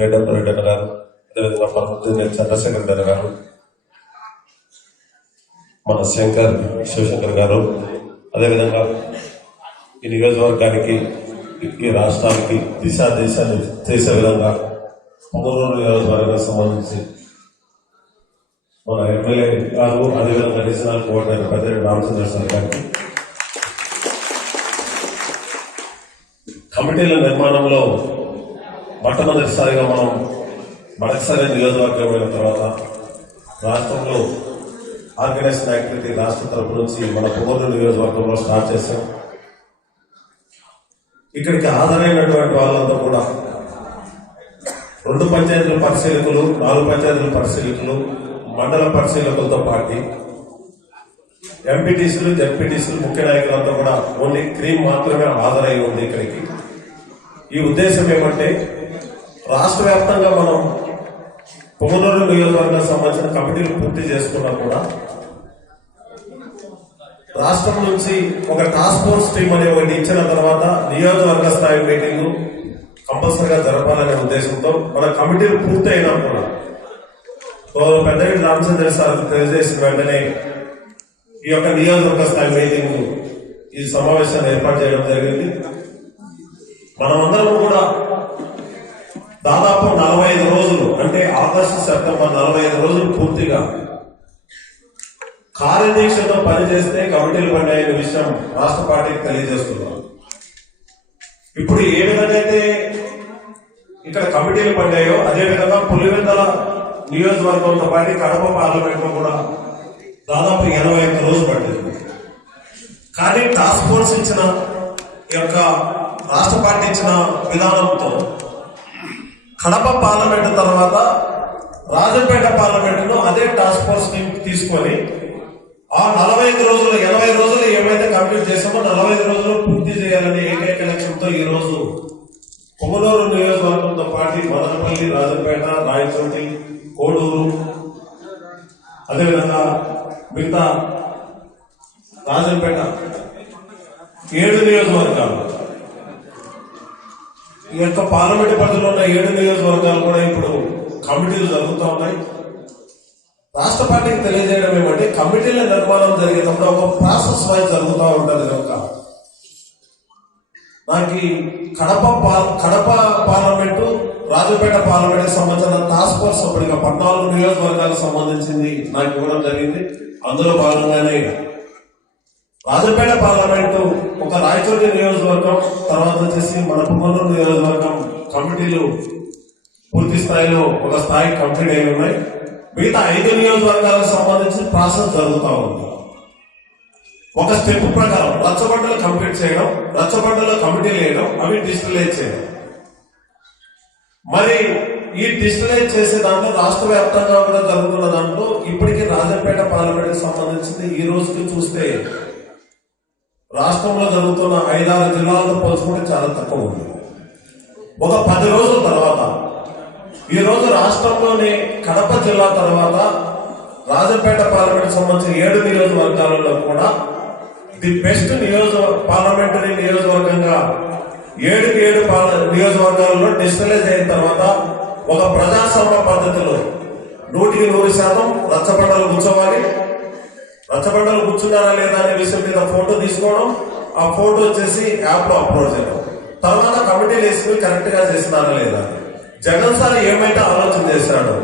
MP Reddappa గారు అదేవిధంగా పరమతి చంద్రశేఖర్ రెడ్డి గారు మన శంకర్ శివశంకర్ గారు అదేవిధంగా ఈ నియోజకవర్గానికి ఈ రాష్ట్రానికి దిశాదేశాన్ని చేసే విధంగా పొంగనూరు నియోజకవర్గానికి సంబంధించి మన ఎమ్మెల్యే గారు అదేవిధంగా రీజనల్ కోఆర్డినేటర్ పెద్ద రామచంద్ర సార్ గారికి కమిటీల నిర్మాణంలో మొట్టమొదటిసారిగా మనం మడకసారి నియోజకవర్గం అయిన తర్వాత రాష్ట్రంలో ఆర్గనైజేషన్ యాక్టివిటీ రాష్ట్ర తరపు నుంచి మన పొగోలు నియోజకవర్గంలో స్టార్ట్ చేశాం. ఇక్కడికి హాజరైనటువంటి వాళ్ళంతా కూడా రెండు పంచాయతీల పరిశీలకులు నాలుగు పంచాయతీల పరిశీలకులు మండల పరిశీలకులతో పాటు ఎంపీటీసీలు జెడ్పీటీసీలు ముఖ్య నాయకులంతా కూడా ఓన్లీ క్రీమ్ మాత్రమే హాజరై ఉంది ఇక్కడికి. ఈ ఉద్దేశం ఏమంటే రాష్ట్ర వ్యాప్తంగా మనం పొంగనూరు నియోజకవర్గానికి సంబంధించిన కమిటీలు పూర్తి చేసుకున్నా కూడా రాష్ట్రం నుంచి ఒక టాస్క్ ఫోర్స్ టీం అనే ఒకటి ఇచ్చిన తర్వాత నియోజకవర్గ స్థాయి మీటింగ్ కంపల్సరిగా జరపాలనే ఉద్దేశంతో మన కమిటీలు పూర్తి అయినా కూడా పెద్దవి రామచంద్ర సార్ తెలియజేసిన వెంటనే ఈ యొక్క నియోజకవర్గ స్థాయి మీటింగ్ ఈ సమావేశాన్ని ఏర్పాటు చేయడం జరిగింది. మనమందరం ఆగస్టు సెప్టెంబర్ నలభై ఐదు రోజులు పూర్తిగా కార్యదీక్షతో పనిచేస్తే కమిటీలు పడిన విషయం రాష్ట్ర పార్టీకి తెలియజేస్తున్నాం. ఇప్పుడు ఏ విధంగా అయితే ఇక్కడ కమిటీలు పడ్డాయో అదే విధంగా పులివెందల నియోజకవర్గంతో పాటు కడప పార్లమెంట్లో కూడా దాదాపు ఎనభై ఒక్క రోజులు పట్టింది కానీ టాస్క్ ఫోర్స్ ఇచ్చిన ఈ యొక్క రాష్ట్ర పార్టీ ఇచ్చిన విధానంతో కడప పార్లమెంట్ తర్వాత రాజంపేట పార్లమెంటును అదే టాస్క్ ఫోర్స్ని తీసుకొని ఆ నలభై ఐదు రోజులు ఎనభై రోజులు ఏమైతే కంప్లీట్ చేసామో నలభై ఐదు రోజులు పూర్తి చేయాలనే ఏకైక లక్ష్యంతో ఈ రోజు పొగలూరు నియోజకవర్గంతో పాటు మదనపల్లి రాజంపేట రాయచోటి కోడూరు అదేవిధంగా మిగతా రాజంపేట ఏడు నియోజకవర్గాలు. ఈ యొక్క పార్లమెంట్ పరిధిలో ఉన్న ఏడు నియోజకవర్గాలు కూడా ఇప్పుడు కమిటీలు జరుగుతూ ఉన్నాయి. రాష్ట్ర పార్టీకి తెలియజేయడం ఏమంటే కమిటీల నిర్మాణం జరిగేటప్పుడు ఒక ప్రాసెస్ వైజ్ జరుగుతూ ఉంటుంది కనుక. నాకు కడప కడప పార్లమెంటు రాజపేట పార్లమెంట్ సంబంధించిన టాస్క్ ఫోర్స్ అప్పటికి పద్నాలుగు నియోజకవర్గాలకు సంబంధించింది నాకు ఇవ్వడం జరిగింది. అందులో భాగంగానే రాజపేట పార్లమెంటు ఒక రాయచోటి నియోజకవర్గం తర్వాత వచ్చేసి మన పుమ్మలూరు నియోజకవర్గం కమిటీలు పూర్తి స్థాయిలో ఒక స్థాయి కంప్లీట్ అయి ఉన్నాయి. మిగతా ఐదు నియోజకవర్గాలకు సంబంధించి ప్రాసెస్ జరుగుతూ ఉంది. ఒక స్టెప్ ప్రకారం రచ్చబండలు కంప్లీట్ చేయడం రచ్చబండలో కమిటీ వేయడం అవి డిజిటలైజ్ చేయడం. మరి ఈ డిజిటలైజ్ చేసే దాంట్లో రాష్ట్ర వ్యాప్తంగా కూడా జరుగుతున్న దాంట్లో ఇప్పటికీ రాజంపేట పార్లమెంట్ సంబంధించింది ఈ రోజుకి చూస్తే రాష్ట్రంలో జరుగుతున్న ఐదారు జిల్లాలతో పోల్చుకుంటే చాలా తక్కువ ఉంది. ఒక పది రోజుల తర్వాత ఈరోజు రాష్ట్రంలోని కడప జిల్లా తర్వాత రాజపేట పార్లమెంట్ సంబంధించిన ఏడు నియోజకవర్గాలలో కూడా ది బెస్ట్ నియోజక పార్లమెంటరీ నియోజకవర్గంగా ఏడుకి ఏడు నియోజకవర్గాలలో డిజిటలైజ్ అయిన తర్వాత ఒక ప్రజాస్వామ్య పద్ధతిలో నూటికి నూరు శాతం రచ్చబండలు కూర్చోవాలి. రచ్చబండలు కూర్చున్నారా లేదా అనే విషయం మీద ఫోటో తీసుకోవడం ఆ ఫోటో వచ్చేసి యాప్లో అప్లోడ్ చేయడం. తర్వాత కమిటీలు వేసుకుని కరెక్ట్గా చేసినారా లేదా? జగన్ సార్ ఏమైతే ఆలోచన చేశాడు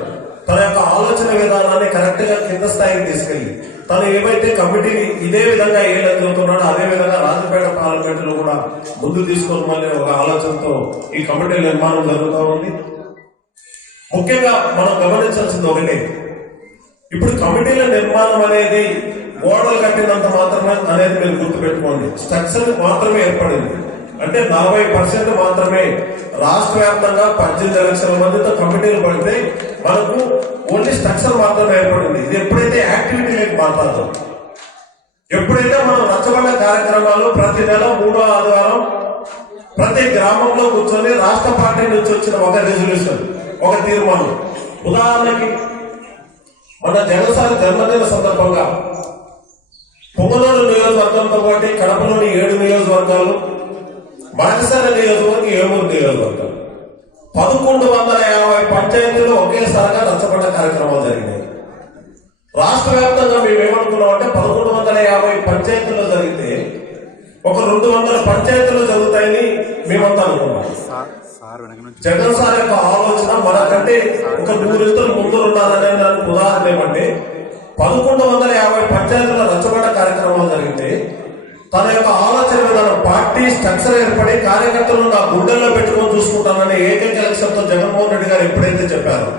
తన యొక్క ఆలోచన విధానాన్ని కరెక్ట్గా కింద స్థాయికి తీసుకెళ్ళి తను ఏమైతే కమిటీని ఇదే విధంగా ఏం చదువుతున్నాడో అదే విధంగా రాజపేట పార్లమెంట్లో కూడా ముందు తీసుకోవడం ఒక ఆలోచనతో ఈ కమిటీ నిర్మాణం జరుగుతూ ఉంది. ముఖ్యంగా మనం గమనించాల్సింది ఒకటే. ఇప్పుడు కమిటీల నిర్మాణం అనేది గోడలు కట్టినంత మాత్రమే అనేది మీరు గుర్తుపెట్టుకోండి. స్ట్రక్చర్ మాత్రమే ఏర్పడింది. అంటే నలభై పర్సెంట్ మాత్రమే రాష్ట్ర వ్యాప్తంగా పద్దెనిమిది లక్షల మందితో కమిటీలు పడితే మనకు ఓన్లీ స్ట్రక్చర్ మాత్రమే ఏర్పడింది. ఇది ఎప్పుడైతే యాక్టివిటీలకు మాట్లాడతాం. ఎప్పుడైతే మనం రచ్చబండ కార్యక్రమాలు ప్రతి నెల మూడో ఆదివారం ప్రతి గ్రామంలో కూర్చొని రాష్ట్ర పార్టీ నుంచి వచ్చిన ఒక రెజల్యూషన్ ఒక తీర్మానం. ఉదాహరణకి మన జగన్సారి జన్మదిన సందర్భంగా పొంగనూరు నియోజకవర్గంతో పాటు కడపలోని ఏడు నియోజకవర్గాలు బాటసారి నియోజకవర్గం ఏమూరు నియోజకవర్గం? పదకొండు వందల యాభై పంచాయతీలు ఒకేసారిగా రచ్చబండ కార్యక్రమాలు జరిగినాయి. రాష్ట్ర వ్యాప్తంగా మేము ఏమనుకున్నాం అంటే పదకొండు వందల యాభై పంచాయతీల్లో జరిగితే ఒక రెండు వందల పంచాయతీలు జరుగుతాయని మేమంతా అనుకున్నాం. జగన్ సార్ యొక్క ఆలోచన మనకంటే ఒక నూరింతలు ముందు ఉండాలనే దానికి ఉదాహరణ ఏమంటే పదకొండు వందల యాభై పంచాయతీల రచ్చబండ కార్యక్రమాలు జరిగితే తన యొక్క తన పార్టీ స్ట్రక్చర్ ఏర్పడి కార్యకర్తలు నా గుండెల్లో పెట్టుకొని చూసుకుంటానని ఏకైక లక్ష్యంతో జగన్మోహన్ రెడ్డి గారు ఎప్పుడైతే చెప్పారు.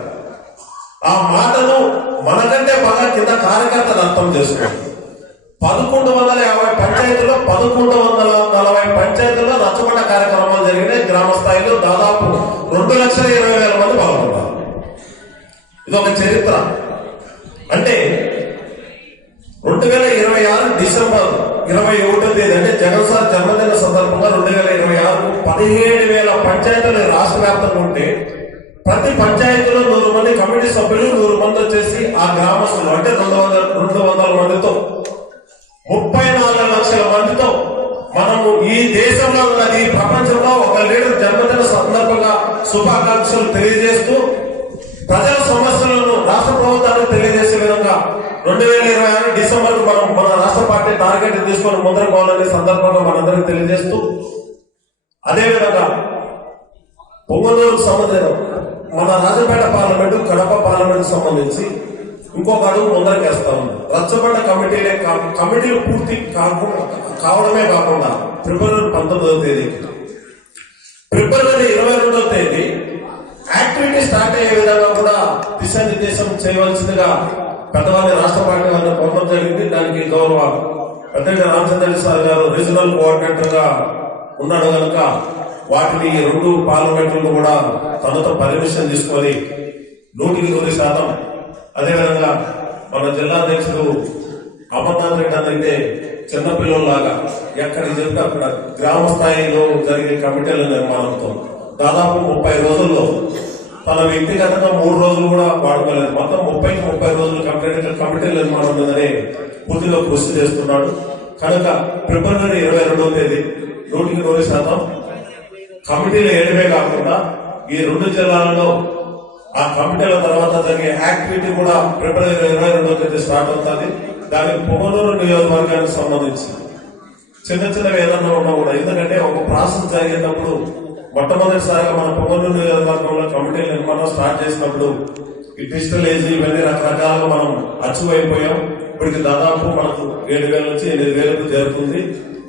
ఆ మాటను మనకంటే బాగా కింద కార్యకర్తలు అర్థం చేసుకోండి. పదకొండు వందల యాభై పంచాయతీలో పదకొండు వందల నలభై పంచాయతీల్లో రచ్చబండ కార్యక్రమాలు జరిగినాయి. గ్రామ స్థాయిలో దాదాపు రెండు లక్షల ఇరవై వేల మంది పాల్గొన్నారు. ఇది ఒక చరిత్ర. అంటే రెండు వేల ఇరవై ఆరు డిసెంబర్ ఇరవై ఒకటో తేదీ అంటే జగన్ సార్ జన్మదిన సందర్భంగా రెండు వేల ఇరవై ఆరు పదిహేడు వేల పంచాయతీలు రాష్ట్ర వ్యాప్తంగా ఉంటే ప్రతి పంచాయతీలో నూరు మంది కమిటీ సభ్యులు నూరు మంది వచ్చేసి ఆ గ్రామస్తులు అంటే రెండు వందల రెండు వందల మందితో ముప్పై నాలుగు లక్షల మందితో మనము ఈ దేశంలో ఉన్నది ప్రపంచంలో ఒక లీడర్ జన్మదిన సందర్భంగా శుభాకాంక్షలు తెలియజేస్తూ ప్రజల సమస్యలను రాష్ట్ర ప్రభుత్వానికి తెలియజేసే విధంగా రెండు వేల ఇరవై ఆరు మనం మన రాష్ట్ర పార్టీ టార్గెట్ తీసుకొని ముందరకు పోవాలనే సందర్భంగా మనందరికి తెలియజేస్తూ అదేవిధంగా పొంగనూరుకు సంబంధించిన మన రాజపేట పార్లమెంటు కడప పార్లమెంట్ సంబంధించి ఇంకొక అడుగు ముందరకేస్తా ఉంది. రచ్చబండ కమిటీలే కా- కమిటీలు పూర్తి కాకుండా కావడమే కాకుండా ఫిబ్రవరి పంతొమ్మిదవ తేదీకి ఫిబ్రవరి ఇరవై రెండవ తేదీ యాక్టివిటీ స్టార్ట్ అయ్యే విధంగా కూడా దిశానిర్దేశం చేయవలసిందిగా పెద్దవాళ్ళ రాష్ట్ర పార్టీ వారిని పొందడం జరిగింది. దానికి గౌరవ పెద్దగా రామచంద్ర సార్ గారు రీజనల్ కోఆర్డినేటర్గా ఉన్నాడు కనుక వాటిని రెండు పార్లమెంట్లు కూడా తనతో పర్మిషన్ తీసుకొని నూటికి నూరు శాతం అదేవిధంగా మన జిల్లా అధ్యక్షుడు అమర్నాథ్ రెడ్డి అని అయితే చిన్నపిల్లల్లాగా ఎక్కడికి చెప్తే అక్కడ గ్రామ స్థాయిలో జరిగే కమిటీల నిర్మాణంతో దాదాపు ముప్పై రోజుల్లో తన వ్యక్తిగతంగా మూడు రోజులు కూడా వాడుకోలేదు. మొత్తం ముప్పై ముప్పై రోజులు కమిటీ నిర్మాణం మీదనే పూర్తిగా కృషి చేస్తున్నాడు. కనుక ఫిబ్రవరి ఇరవై రెండవ తేదీ నూటికి నూరు శాతం కమిటీలు ఏడమే కాకుండా ఈ రెండు జిల్లాలలో ఆ కమిటీల తర్వాత జరిగే యాక్టివిటీ కూడా ఫిబ్రవరి ఇరవై రెండవ తేదీ స్టార్ట్ అవుతుంది. దానికి పొగనూరు నియోజకవర్గానికి సంబంధించి చిన్న చిన్న ఏదన్నా ఉన్నా కూడా. ఎందుకంటే ఒక ప్రాసెస్ జరిగేటప్పుడు మొట్టమొదటిసారిగా మన పొగనూరు నియోజకవర్గంలో కమిటీ నిర్మాణం స్టార్ట్ చేసినప్పుడు ఈ డిజిటల్ ఏజ్ ఇవన్నీ రకరకాలుగా మనం అచీవ్ ఇప్పటికి దాదాపు మనకు ఏడు వేల నుంచి ఎనిమిది వేలకు జరుగుతుంది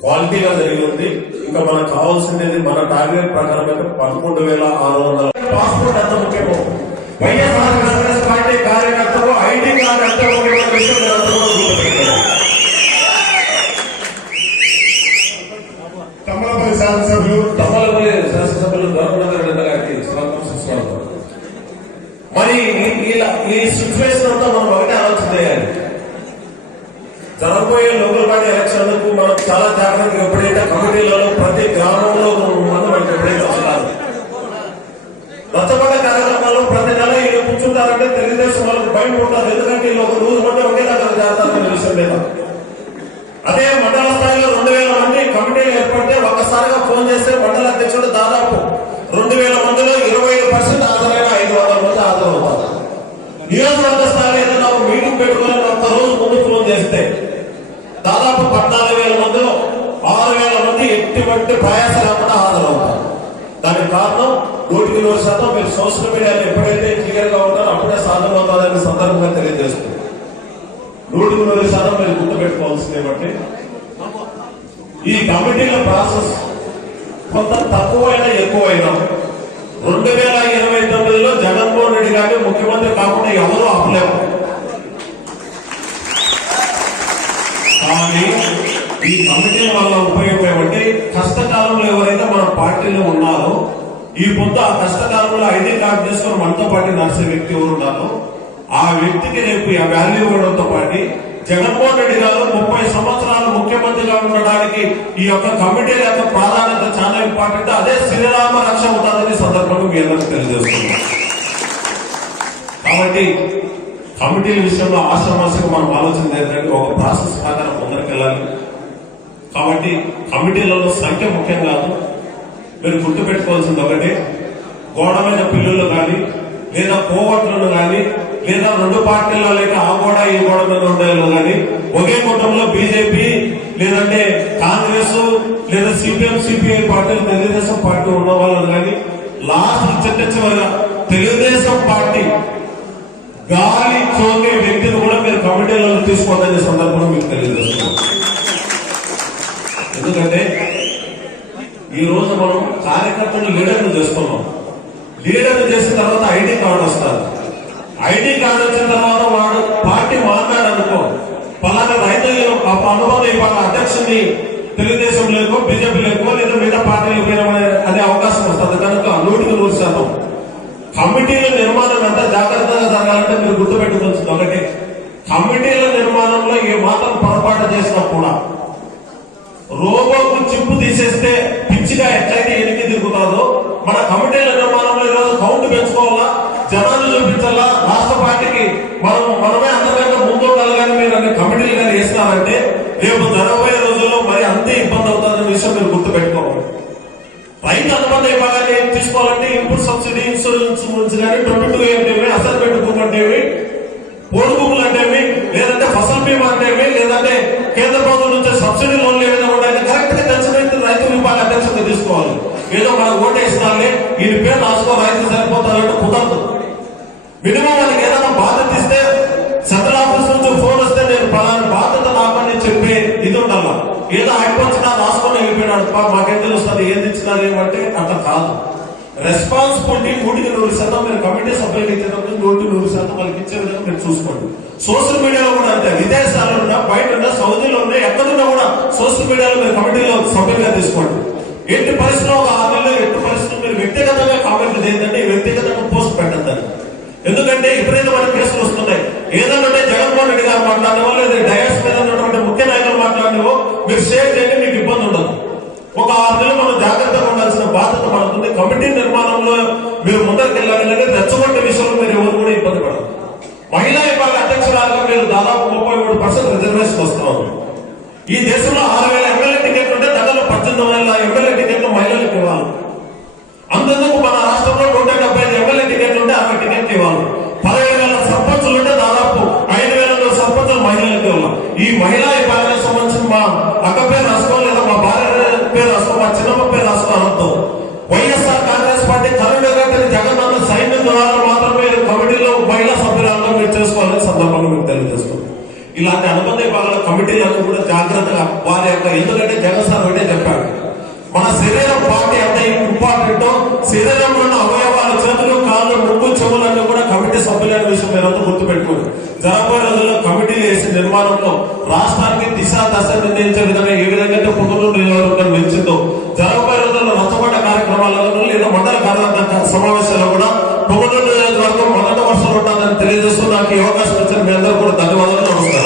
క్వాలిటీగా జరిగింది. ఇంకా మనకు కావాల్సింది మన టార్గెట్ ప్రకారం అయితే పదకొండు వేల ఆరు వందల పాస్పోర్ట్ ఎంత ముఖ్యమో. వైఎస్ఆర్ కాంగ్రెస్ పార్టీ కార్యకర్తలు ఐడి కార్డు విషయం ఈ- ఈ సిచ్యువేషన్ అంతా మనం ఒకటే ఆలోచన చేయాలి. జరగబోయే లోకల్ బాడీ ఎలక్షన్లకు మనం చాలా జాగ్రత్తగా ఎప్పుడైతే కమిటీలలో ప్రతి గ్రామంలో మనం ఎప్పుడైతే వస్తారు రచ్చబండ కార్యక్రమాల్లో ప్రతి నెల వీళ్ళు కూర్చుంటారంటే తెలుగుదేశం వాళ్ళకి భయం ఉంటారు ఎందుకంటే వీళ్ళు ఒక రోజు మంటే ఒకే దగ్గర విషయం లేదు. అదే మండల స్థాయిలో రెండు వేల మంది కమిటీలు ఏర్పడితే ఒక్కసారిగా ఫోన్ చేస్తే మండల అధ్యక్షుడు దాదాపు రెండు వేల మందిలో ఇరవై ఐదు పర్సెంట్ హాజరైన ఐదు వందల మంది హాజరవుతారు నియోజకవర్గ స్థాయిలో ఏదైనా ఒక మీటింగ్ పెట్టుకొని ఒక్క రోజు ముందు ఫోన్ చేస్తే దాదాపు పద్నాలుగు వేల మందిలో ఆరు వేల మంది ఎటువంటి ప్రయాస లేకుండా హాజరవుతారు. దానికి కారణం నూటికి నూరు శాతం మీరు సోషల్ మీడియాలో ఎప్పుడైతే క్లియర్గా ఉంటారో అప్పుడే సాధ్యమవుతారని సందర్భంగా తెలియజేస్తుంది. నూటికి నూరు శాతం మీరు గుర్తుపెట్టుకోవాల్సింది ఏమంటే ఈ కమిటీల ప్రాసెస్ కొంత తక్కువైనా ఎక్కువైనా రెండు వేల ఇరవై జగన్మోహన్ రెడ్డి గారిని ముఖ్యమంత్రి కాకుండా ఎవరూ ఆపలేము కానీ ఈ కమిటీ వల్ల ఉపయోగం ఏమంటే కష్టకాలంలో ఎవరైతే మన పార్టీలో ఉన్నారో ఈ పొద్దు ఆ కష్టకాలంలో ఐడి కార్డు తీసుకొని మనతో పాటు నడిచే వ్యక్తి ఎవరు ఉన్నారో ఆ వ్యక్తికి రేపు ఆ వాల్యూ ఇవ్వడంతో పాటు జగన్మోహన్ రెడ్డి గారు ముప్పై సంవత్సరాలు ముఖ్యమంత్రిగా ఉండడానికి ఈ యొక్క కమిటీల యొక్క ప్రాధాన్యత చాలా ఇంపార్టెంట్ అదే శ్రీరామ రక్ష ఉంటుందని సందర్భంగా మీ అందరికీ తెలియజేస్తున్నాం కాబట్టి కమిటీల విషయంలో ఆశ్రమాసగా మనం ఆలోచన ఏంటంటే ఒక ప్రాసెస్ ప్రకారం ముందరికి వెళ్ళాలి. కాబట్టి కమిటీలలో సంఖ్య ముఖ్యం కాదు. మీరు గుర్తుపెట్టుకోవాల్సింది ఒకటే గోడ మీద పిల్లులు కానీ లేదా కోవట్లను కానీ లేదా రెండు పార్టీల్లో లేక ఆ గోడ ఈ గోడ మీద ఉండేలో కానీ ఒకే కుటుంబంలో బీజేపీ లేదంటే కాంగ్రెస్ లేదా సిపిఎం సిపిఐ పార్టీలు తెలుగుదేశం పార్టీ ఉన్న వాళ్ళని కానీ లాస్ట్ చిట్ట చివరిగా తెలుగుదేశం పార్టీ గాలి చోకే వ్యక్తిని కూడా మీరు కమిటీలలో తీసుకోవద్దనే సందర్భంలో మీకు తెలియజేస్తున్నాం. ఎందుకంటే ఈ రోజు మనం కార్యకర్తలు లీడర్లు చేస్తున్నాం. లీడర్లు చేసిన తర్వాత ఐడి కార్డు వస్తారు ఐడి కార్డు వచ్చిన తర్వాత వాడు పార్టీ మాట్లాడు అనుకో పలానా రైతు అనుభవం ఇవాళ అధ్యక్షుడిని తెలుగుదేశం లేకో బీజేపీ లేకో లేదా మిగతా పార్టీలు పోయినా అనే అవకాశం వస్తుంది. కనుక నూటికి నూరు శాతం కమిటీల నిర్మాణం ఎంత జాగ్రత్తగా జరగాలంటే మీరు గుర్తుపెట్టుకోవచ్చు ఒకటి. కమిటీల నిర్మాణంలో ఏ మాత్రం పొరపాటు చేసినా కూడా రోబోకు చిప్పు తీసేస్తే పిచ్చిగా ఎట్లయితే ఎనికి తిరుగుతుందో మన కమిటీల నిర్మాణంలో ఈరోజు కౌంట్ పెంచుకోవాలా? జనాలు చూపించాలా? రాష్ట్ర పార్టీకి మనం మనమే అందరికంటే ముందు ఉండాలి మీరు అన్ని కమిటీలు కానీ వేసినారంటే రేపు జరగబోయే రోజుల్లో మరి అంతే ఇబ్బంది అవుతుందనే విషయం మీరు గుర్తు పెట్టుకోవాలి రైతు అనుబంధ తీసుకోవాలంటే ఇన్పుట్ సబ్సిడీ ఇన్సూరెన్స్ గురించి కానీ ట్వంటీ టూ ఏంటేమి అసలు భూమి అంటేమి పోడు భూములు అంటేమి లేదంటే ఫసల్ బీమా అంటేమి లేదంటే కేంద్ర ప్రభుత్వం నుంచి సబ్సిడీ లోన్లు ఏ విధంగా ఉంటాయని కరెక్ట్గా తెలిసినట్టు రైతు ఇవ్వాలి అధ్యక్షత తీసుకోవాలి. ఏదో మనం ఓటు వేసినాలే ఈయన పేరు రాసుకో రైతులు సరిపోతారంటే కుదరదు. మినిమం వాళ్ళకి ఏదైనా బాధ్యత ఇస్తే సెంట్రల్ ఆఫీస్ నుంచి ఫోన్ వస్తే నేను పలానా బాధ్యత నామని చెప్పే ఇది ఉండాలి. ఏదో అయిపోతున్నా రాసుకొని వెళ్ళిపోయినాడు. మాకేం తెలుస్తుంది? ఏది ఇచ్చినారు ఏమంటే అట్లా కాదు. రెస్పాన్సిబిలిటీ నూటికి నూరు శాతం మీరు కమిటీ సభ్యులకు ఇచ్చేటప్పుడు నూటికి నూరు శాతం వాళ్ళకి ఇచ్చే విధంగా మీరు చూసుకోండి. సోషల్ మీడియాలో కూడా అంతే. విదేశాల్లో ఉన్నా బయట ఉన్నా సౌదీలో ఉన్నా ఎక్కడున్నా కూడా సోషల్ మీడియాలో మీరు కమిటీలో సభ్యులుగా తీసుకోండి. ఎట్టి పరిస్థితుల్లో ఒక ఆరు ఎట్టి పరిస్థితుల్లో మీరు వ్యక్తిగతంగా కామెంట్లు చేయదండి వ్యక్తిగతంగా పోస్ట్ పెట్టద్దని ఎందుకంటే విపరీతమైన కేసులు వస్తున్నాయి. ఏదంటే జగన్మోహన్ రెడ్డి గారు మాట్లాడినవో లేదా డయాస్ మీద ఉన్నటువంటి ముఖ్య నాయకులు మాట్లాడినవో మీరు షేర్ చేయండి చెవులన్నీ కూడా కమిటీ సభ్యులైన విషయం మీరంతా గుర్తుపెట్టుకోండి. జరగబోయే రోజుల్లో కమిటీలు వేసే నిర్మాణంలో రాష్ట్రానికి దిశ దశ నిర్ణయించే విధంగా ఏ విధంగా అయితే పునరుద్ధరణ నియోజకవర్గం నిలిచిందో జరగబోయే రోజుల్లో రచ్చబండ కార్యక్రమాలలో లేదా మండల కార్యవర్గ సమావేశాల్లో కూడా పునరుద్ధరణ నియోజకవర్గం మొదటి వర్షం ఉంటుందని తెలియజేస్తూ నాకు ఈ అవకాశం ఇచ్చిన మీ అందరూ కూడా ధన్యవాదాలు